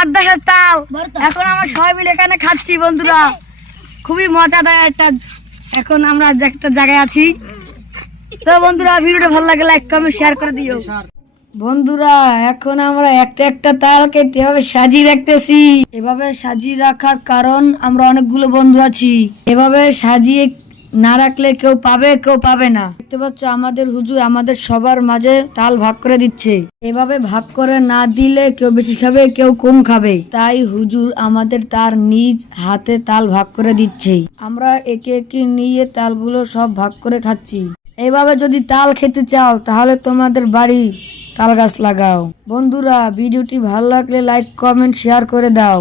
আড্ডার তাল এখন আমরা সবাই মিলে এখানে খাচ্ছি বন্ধুরা, খুবই মজাদার একটা। এখন আমরা একটা জায়গায় আছি। তো বন্ধুরা ভিডিওটা ভালো লাগে লাইক কমেন্ট শেয়ার করে দিও। বন্ধুরা এখন আমরা একটা একটা তাল কেটে এভাবে সাজিয়ে রাখতেছি। এভাবে সাজিয়ে রাখার কারণ আমরা অনেকগুলো বন্ধু আছি, এভাবে সাজিয়ে না রাখলে কেউ পাবে কেউ পাবে না। দেখতে পাচ্ছ আমাদের হুজুর আমাদের সবার মাঝে তাল ভাগ করে দিচ্ছে। এভাবে ভাগ করে না দিলে কেউ বেশি খাবে কেউ কম খাবে, তাই হুজুর আমাদের তার নিজ হাতে তাল ভাগ করে দিচ্ছে। আমরা একে একে নিয়ে তালগুলো সব ভাগ করে খাচ্ছি। এইভাবে যদি তাল খেতে চাও তাহলে তোমাদের বাড়ি তাল গাছ লাগাও। বন্ধুরা ভিডিওটি ভালো লাগলে লাইক কমেন্ট শেয়ার করে দাও।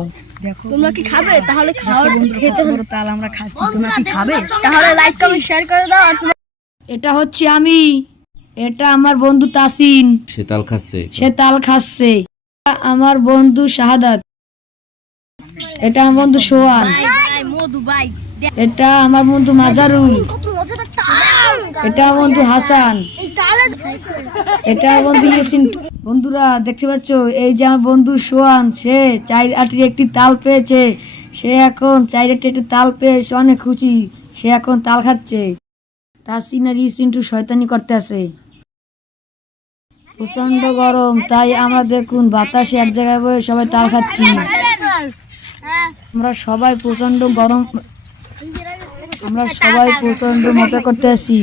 তোমরা কি খাবে? তাহলে খাও, খেতে হলো তাল আমরা খাচ্ছি, তোমরা কি খাবে? তাহলে লাইক কমেন্ট শেয়ার করে দাও। আর এটা হচ্ছে আমি, এটা আমার বন্ধু তাসিন, সে তাল খাচ্ছে। সে তাল খাচ্ছে। আমার বন্ধু শাহাদাত, এটা আমার বন্ধু সোহান, মধু ভাই এটা আমার বন্ধু মাজারুল, এটা আমার বন্ধু হাসান, এটা আমার বন্ধু ইয়াসিন। বন্ধুরা দেখতে পাচ্ছ এই যে আমার বন্ধু সোহান, সে 4 আটির একটি তাল পেয়েছে। সে এখন 4 আটির একটি তাল পেয়ে সে অনেক খুশি, সে এখন তাল খাচ্ছে। তাসিন আর ইয়াসিনটু শয়তানি করতে আছে। প্রচন্ড গরম, তাই আমরা দেখুন বাতাসে এক জায়গায় বসে সবাই তাল খাচ্ছি। আমরা সবাই প্রচন্ড গরম, আমরা সবাই প্রচন্ড মজা করতে আছি।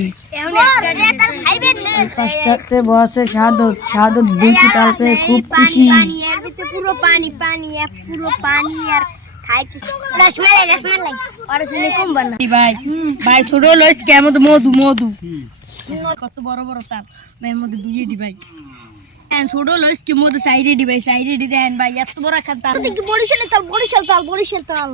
পাঁচটাতে বসে শাহাদত, শাহাদত 2টি তাল পেয়ে খুব খুশি। পুরো পানি পানি পুরো পানি আর ভাই ভাই ছোট লইস কেমন মধু মধু কত বড় বড় তাল ভাই মধ্যে দুইয়ে দি ভাই ছোট লইস কি মধু সাইডে দি ভাই সাইডে দি দেন ভাই এত বড় খান তাল বরিশাল তাল